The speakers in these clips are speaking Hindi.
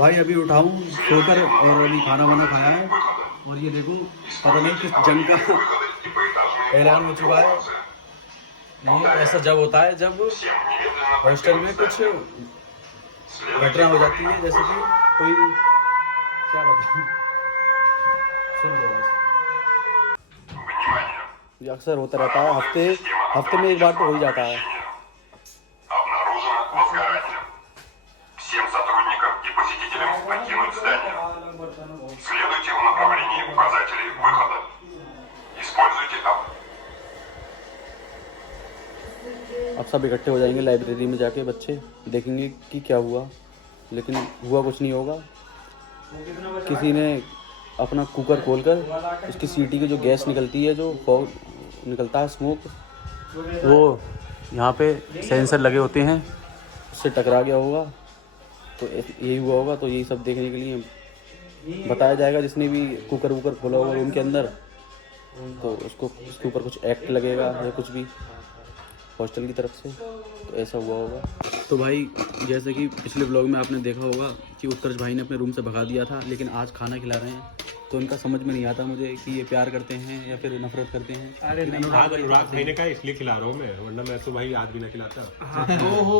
भाई अभी उठाऊं सोकर और अभी खाना वाना खाया है और ये देखूं पता नहीं किस जंग का ऐलान हो चुका है। नहीं ऐसा जब होता है जब हॉस्टल में कुछ घटना हो जाती है, जैसे कि कोई क्या बताऊं, सुन लो बस। ये अक्सर होता रहता है, हफ्ते में एक बार तो हो ही जाता है। Всем сотрудникам и посетителям покинуть здание. Следуйте в направлении указателей выхода. Используйте там. अब सब इकट्ठे हो जाएंगे लाइब्रेरी में जाके, बच्चे देखेंगे कि क्या हुआ, लेकिन हुआ कुछ नहीं होगा। किसी ने अपना कुकर खोलकर उसकी सीटी की जो गैस निकलती है, जो फॉग निकलता है स्मोक, वो यहाँ पे सेंसर लगे होते हैं, उससे टकरा गया होगा, तो यही हुआ होगा। तो यही सब देखने के लिए बताया जाएगा। जिसने भी कुकर वुकर खोला होगा रूम के अंदर, तो उसके ऊपर कुछ एक्ट लगेगा या कुछ भी हॉस्टल की तरफ से, तो ऐसा हुआ होगा। तो भाई जैसे कि पिछले ब्लॉग में आपने देखा होगा कि उत्कर्ष भाई ने अपने रूम से भगा दिया था, लेकिन आज खाना खिला रहे हैं, तो उनका समझ में नहीं आता मुझे कि ये प्यार करते हैं या फिर नफरत करते हैं। अरे अनुराग भाई ने कहा इसलिए खिला रहा हूँ मैं, वरना मैं तो भाई आज भी ना खिलाता। ओहो,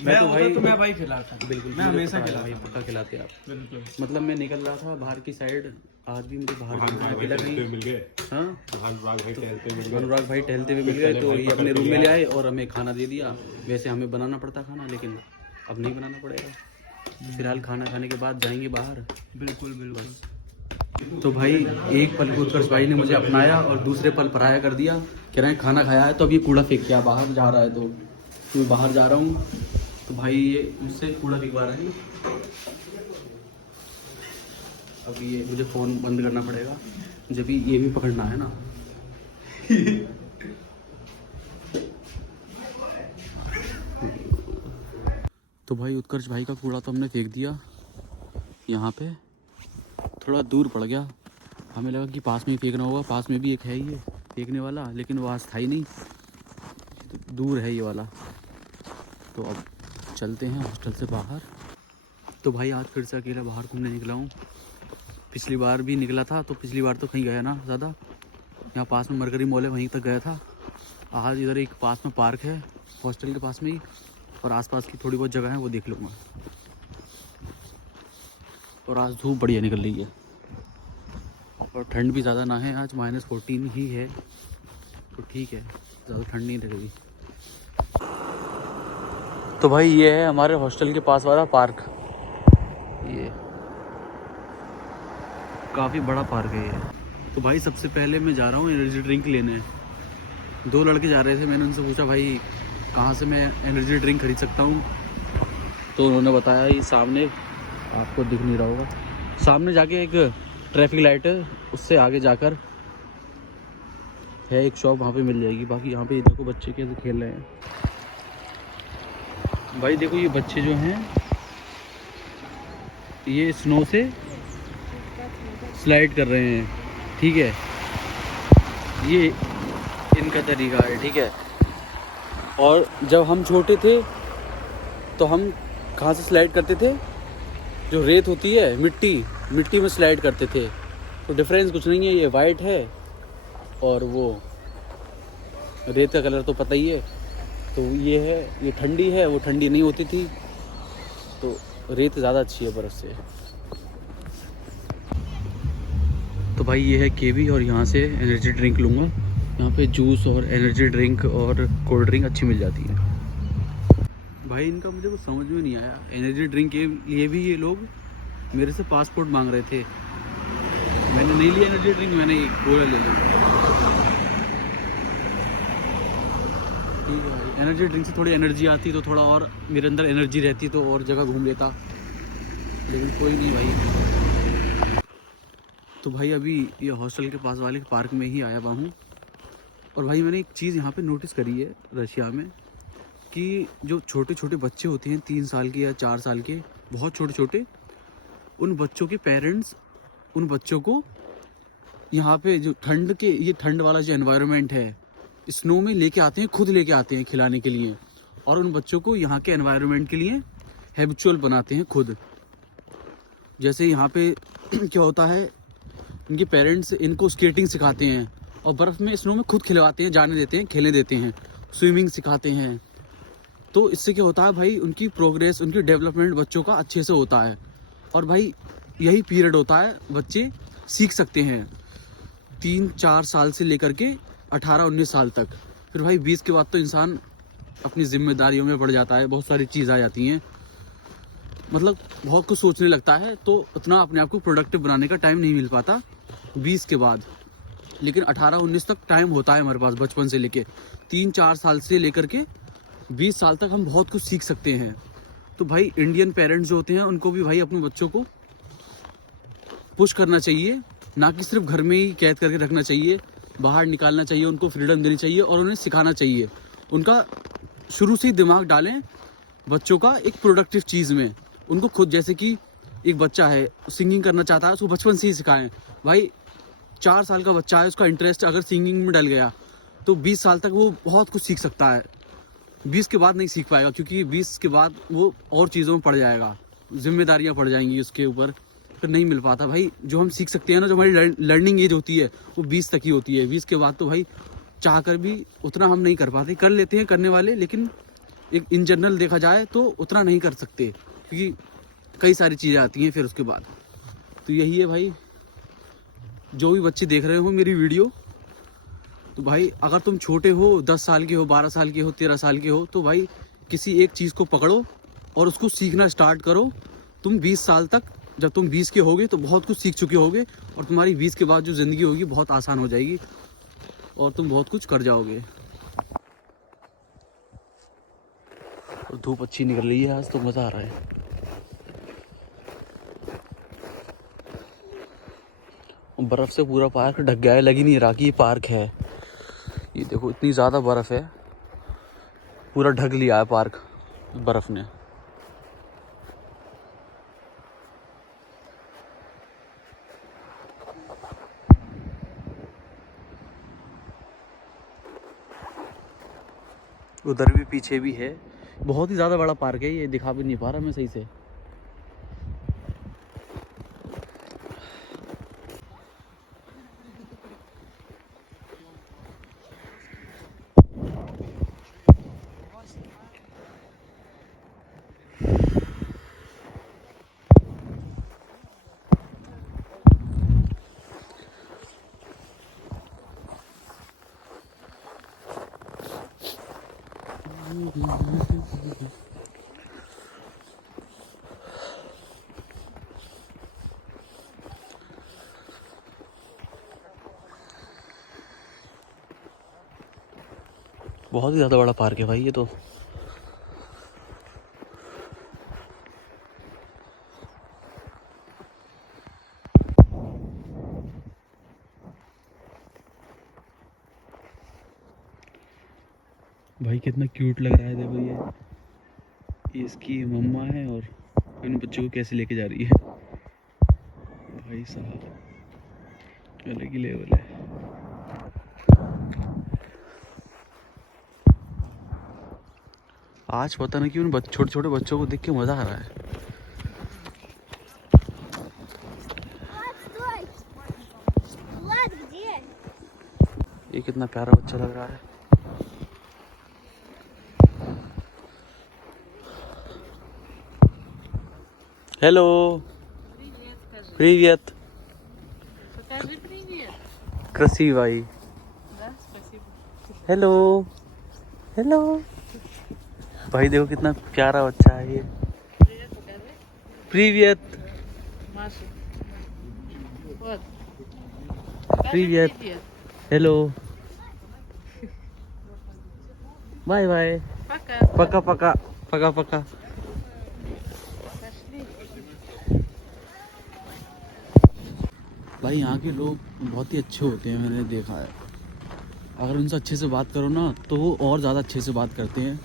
मैं तो भाई मैं भाई खिलाता। बिल्कुल, मैं हमेशा खिलाता भाई पक्का खिलाते आप। बिल्कुल। मतलब मैं निकल रहा था बाहर की साइड, आज भी मुझे बाहर अकेला टहलते कहीं, मिल गए। हाँ अनुराग भाई टहलते मिल गए। अनुराग भाई टहलते हुए मिल गए, तो ये अपने रूम में ले आए और हमें खाना दे दिया। वैसे हमें बनाना पड़ता खाना, लेकिन अब नहीं बनाना पड़ेगा। फिलहाल खाना खाने के बाद जाएंगे बाहर। बिल्कुल बिल्कुल। तो भाई एक पल को उत्कर्ष भाई ने मुझे अपनाया और दूसरे पल पराया कर दिया। कह रहे हैं खाना खाया है तो अब ये कूड़ा फेंक के आ, बाहर जा रहा है तो मैं बाहर जा रहा हूँ, तो भाई ये मुझसे कूड़ा फेंकवा रहे हैं। अब ये मुझे फ़ोन बंद करना पड़ेगा, जब ये भी पकड़ना है ना। तो भाई उत्कर्ष भाई का कूड़ा तो हमने फेंक दिया यहाँ पे, थोड़ा दूर पड़ गया। हमें लगा कि पास में ही फेंकना होगा, पास में भी एक है ये फेंकने वाला, लेकिन वो आज था ही नहीं, तो दूर है ये वाला। तो अब चलते हैं हॉस्टल से बाहर। तो भाई आज फिर से अकेला बाहर घूमने निकला हूँ। पिछली बार भी निकला था, तो पिछली बार तो कहीं गया ना ज़्यादा, यहाँ पास में मरकरी मॉल है वहीं तक गया था। आज इधर एक पास में पार्क है हॉस्टल के पास में ही, और आसपास की थोड़ी बहुत जगह है वो देख लूँगा। और आज धूप बढ़िया निकल रही है और ठंड भी ज़्यादा ना है, आज -14 ही है, तो ठीक है, ज़्यादा ठंड नहीं लगेगी। तो भाई ये है हमारे हॉस्टल के पास वाला पार्क, ये काफ़ी बड़ा पार्क है ये। तो भाई सबसे पहले मैं जा रहा हूँ एनर्जी ड्रिंक लेने। दो लड़के जा रहे थे, मैंने उनसे पूछा भाई कहाँ से मैं एनर्जी ड्रिंक खरीद सकता हूँ, तो उन्होंने बताया ये सामने, आपको दिख नहीं रहा होगा, सामने जाके एक ट्रैफिक लाइट है, उससे आगे जाकर है एक शॉप, वहाँ पे मिल जाएगी। बाकी यहाँ पे देखो बच्चे कैसे खेल रहे हैं। भाई देखो ये बच्चे जो हैं ये स्नो से स्लाइड कर रहे हैं, ठीक है, ये इनका तरीका है, ठीक है। और जब हम छोटे थे तो हम कहाँ से स्लाइड करते थे, जो रेत होती है मिट्टी में स्लाइड करते थे। तो डिफरेंस कुछ नहीं है, ये वाइट है और वो रेत का कलर तो पता ही है। तो ये है, ये ठंडी है, वो ठंडी नहीं होती थी, तो रेत ज़्यादा अच्छी है बर्फ़ से। तो भाई ये है केवी और यहाँ से एनर्जी ड्रिंक लूँगा। यहाँ पे जूस और एनर्जी ड्रिंक और कोल्ड ड्रिंक अच्छी मिल जाती है। भाई इनका मुझे कुछ समझ में नहीं आया, एनर्जी ड्रिंक के लिए भी ये लोग मेरे से पासपोर्ट मांग रहे थे। मैंने नहीं लिया एनर्जी ड्रिंक, मैंने एक कोला ले लिया। ठीक है भाई, एनर्जी ड्रिंक से थोड़ी एनर्जी आती तो थोड़ा और मेरे अंदर एनर्जी रहती तो और जगह घूम लेता, लेकिन कोई नहीं भाई। तो भाई अभी ये हॉस्टल के पास वाले पार्क में ही आया हुआ हूँ। और भाई मैंने एक चीज़ यहाँ पे नोटिस करी है रशिया में, कि जो छोटे छोटे बच्चे होते हैं 3 साल के या 4 साल के, बहुत छोटे छोटे, उन बच्चों के पेरेंट्स उन बच्चों को यहाँ पे जो ये ठंड वाला जो एनवायरनमेंट है स्नो में लेके आते हैं, खुद लेके आते हैं खिलाने के लिए, और उन बच्चों को यहाँ के एनवायरनमेंट के लिए हैबिचुअल बनाते हैं खुद। जैसे यहाँ पे क्या होता है, इनके पेरेंट्स इनको स्केटिंग सिखाते हैं और बर्फ़ में स्नो में खुद खिलवाते हैं, जाने देते हैं, खेलने देते हैं, स्विमिंग सिखाते हैं। तो इससे क्या होता है भाई, उनकी प्रोग्रेस, उनकी डेवलपमेंट बच्चों का अच्छे से होता है। और भाई यही पीरियड होता है बच्चे सीख सकते हैं 3-4 साल से लेकर के 18-19 साल तक। फिर भाई 20 के बाद तो इंसान अपनी जिम्मेदारियों में बढ़ जाता है, बहुत सारी चीज़ आ जाती हैं, मतलब बहुत कुछ सोचने लगता है, तो उतना अपने आप को प्रोडक्टिव बनाने का टाइम नहीं मिल पाता 20 के बाद। लेकिन 18-19 तक टाइम होता है हमारे पास, बचपन से लेके 3-4 साल से लेकर के 20 साल तक हम बहुत कुछ सीख सकते हैं। तो भाई इंडियन पेरेंट्स जो होते हैं उनको भी भाई अपने बच्चों को पुश करना चाहिए, ना कि सिर्फ घर में ही कैद करके रखना चाहिए, बाहर निकालना चाहिए, उनको फ्रीडम देनी चाहिए और उन्हें सिखाना चाहिए। उनका शुरू से ही दिमाग डालें बच्चों का एक प्रोडक्टिव चीज़ में। उनको खुद, जैसे कि एक बच्चा है सिंगिंग करना चाहता है, उसको बचपन से ही सिखाएं। भाई 4 साल का बच्चा है, उसका इंटरेस्ट अगर सिंगिंग में डल गया तो 20 साल तक वो बहुत कुछ सीख सकता है। 20 के बाद नहीं सीख पाएगा, क्योंकि 20 के बाद वो और चीज़ों में पड़ जाएगा, जिम्मेदारियां पड़ जाएंगी उसके ऊपर, फिर नहीं मिल पाता। भाई जो हम सीख सकते हैं ना, जो हमारी लर्निंग एज होती है वो 20 तक ही होती है। 20 के बाद तो भाई चाह कर भी उतना हम नहीं कर पाते, कर लेते हैं करने वाले, लेकिन एक इन जनरल देखा जाए तो उतना नहीं कर सकते, क्योंकि कई सारी चीज़ें आती हैं फिर उसके बाद। तो यही है भाई, जो भी बच्चे देख रहे हो मेरी वीडियो, तो भाई अगर तुम छोटे हो, 10 साल के हो, 12 साल के हो, 13 साल के हो, तो भाई किसी एक चीज़ को पकड़ो और उसको सीखना स्टार्ट करो। तुम 20 साल तक, जब तुम 20 के होगे तो बहुत कुछ सीख चुके होगे, और तुम्हारी 20 के बाद जो ज़िंदगी होगी बहुत आसान हो जाएगी और तुम बहुत कुछ कर जाओगे। और धूप अच्छी निकल रही है आज, तो मज़ा आ रहा है। बर्फ़ से पूरा पार्क ढक गया है, लग ही नहीं रहा कि ये पार्क है। ये देखो इतनी ज़्यादा बर्फ़ है, पूरा ढक लिया है पार्क बर्फ़ ने। उधर भी पीछे भी है, बहुत ही ज़्यादा बड़ा पार्क है ये, दिखा भी नहीं पा रहा मैं सही से। बहुत ही ज़्यादा बड़ा पार्क है भाई ये तो। भाई कितना क्यूट लग रहा है, देखो ये इसकी मम्मा है और इन बच्चों को कैसे लेके जा रही है। भाई साहब अलग ही लेवल है। आज पता नहीं क्यों छोटे छोटे बच्चों को देख के मज़ा आ रहा है। ये कितना प्यारा बच्चा लग रहा है। हेलो, привет. Покажи привет. Красивый. Да, спасибо. Hello hello. भाई देखो कितना प्यारा बच्चा है ये। Привет, покажи. Привет. Маша. Вот. Покажи Привет. привет. हेलो। Bye bye. Пока. पका पका पका पका। Пошли. भाई यहाँ के लोग बहुत ही अच्छे होते हैं, मैंने देखा है। अगर उनसे अच्छे से बात करो ना तो वो और ज़्यादा अच्छे से बात करते हैं।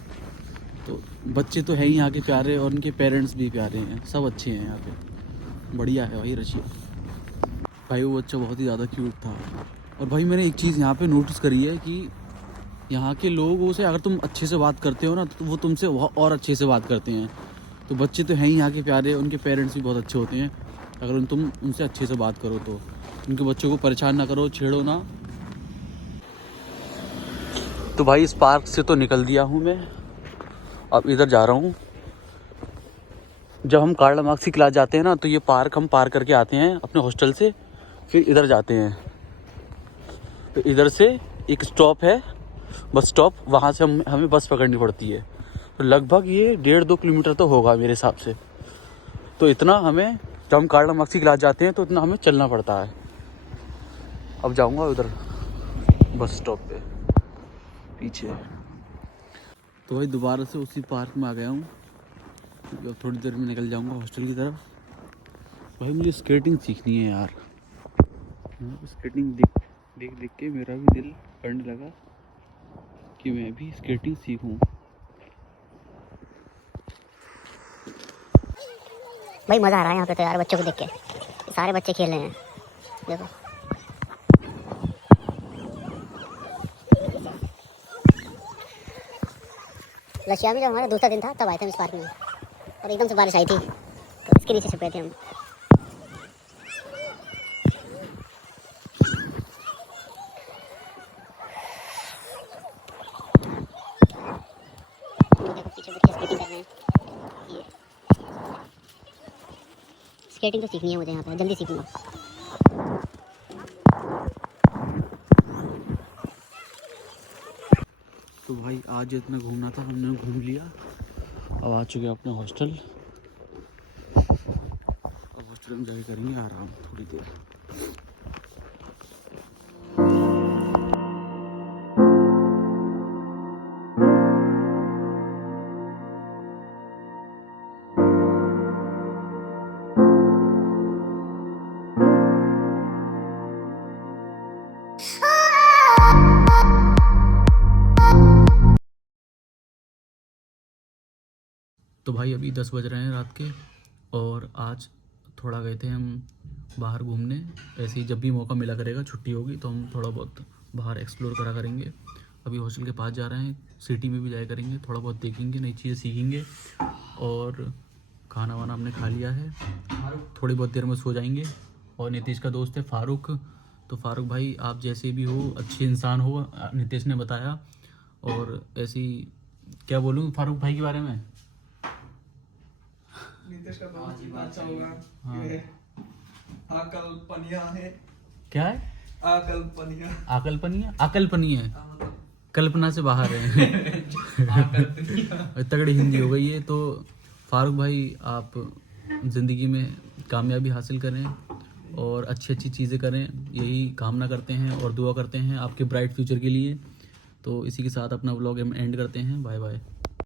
तो बच्चे तो हैं ही यहाँ के प्यारे, और उनके पेरेंट्स भी प्यारे हैं, सब अच्छे हैं यहाँ पे। बढ़िया है भाई रशिया। भाई वो बच्चा बहुत ही ज़्यादा क्यूट था। और भाई मैंने एक चीज़ यहाँ पे नोटिस करी है कि यहाँ के लोगों से अगर तुम अच्छे से बात करते हो ना तो वो तुमसे और अच्छे से बात करते हैं। तो बच्चे तो हैं ही यहाँ के प्यारे, उनके पेरेंट्स भी बहुत अच्छे होते हैं। अगर तुम उनसे अच्छे से बात करो तो। उनके बच्चों को परेशान ना करो, छेड़ो ना। तो भाई इस पार्क से तो निकल दिया हूँ मैं, अब इधर जा रहा हूँ। जब हम कार्ला मार्क्स की क्लास जाते हैं ना, तो ये पार्क हम पार करके आते हैं अपने हॉस्टल से, फिर इधर जाते हैं। तो इधर से एक स्टॉप है, बस स्टॉप, वहाँ से हमें बस पकड़नी पड़ती है। तो लगभग ये 1.5-2 किलोमीटर तो होगा मेरे हिसाब से। तो इतना हमें, जब हम कार्ला मार्क्स की क्लास जाते हैं तो इतना हमें चलना पड़ता है। अब जाऊँगा उधर बस स्टॉप पे पीछे। तो भाई दोबारा से उसी पार्क में आ गया हूँ। अब थोड़ी देर में निकल जाऊँगा हॉस्टल की तरफ। भाई मुझे स्केटिंग सीखनी है यार। स्केटिंग देख के मेरा भी दिल करने लगा कि मैं भी स्केटिंग सीखूं। भाई मज़ा आ रहा है यहाँ पे तो यार, बच्चों को देख के। सारे बच्चे खेल रहे हैं, देखो। रशिया में जब हमारा दूसरा दिन था तब आए थे हम इस पार्क में, और एकदम से बारिश आई थी तो इसके नीचे छुप गए थे हम। देखो पीछे बच्चे स्केटिंग कर रहे हैं। ये स्केटिंग तो सीखनी है मुझे यहाँ पे, जल्दी सीखूंगा। तो भाई आज जितना घूमना था हमने घूम लिया। अब आ चुके हैं अपने हॉस्टल। अब हॉस्टल में जाके करेंगे आराम थोड़ी देर। तो भाई अभी 10 बज रहे हैं रात के, और आज थोड़ा गए थे हम बाहर घूमने। ऐसे ही जब भी मौका मिला करेगा, छुट्टी होगी तो हम थोड़ा बहुत बाहर एक्सप्लोर करा करेंगे। अभी हॉस्टल के पास जा रहे हैं, सिटी में भी जाया करेंगे, थोड़ा बहुत देखेंगे, नई चीज़ें सीखेंगे। और खाना वाना हमने खा लिया है, थोड़ी बहुत देर में सो जाएंगे। और नीतीश का दोस्त है फारूक, तो फारूक भाई आप जैसे भी हो, अच्छे इंसान हो, नीतीश ने बताया। और ऐसी क्या बोलूँ फारूक भाई के बारे में, नीतीश का बहुत अच्छा होगा। ये अकल्पनीय है। क्या है? अकल्पनीय। अकल्पनीय है, कल्पना से बाहर है। तगड़ी हिंदी हो गई है। तो फारूक भाई आप ज़िंदगी में कामयाबी हासिल करें और अच्छी अच्छी चीज़ें करें, यही कामना करते हैं और दुआ करते हैं आपके ब्राइट फ्यूचर के लिए। तो इसी के साथ अपना व्लॉग हम एंड करते हैं। Bye bye.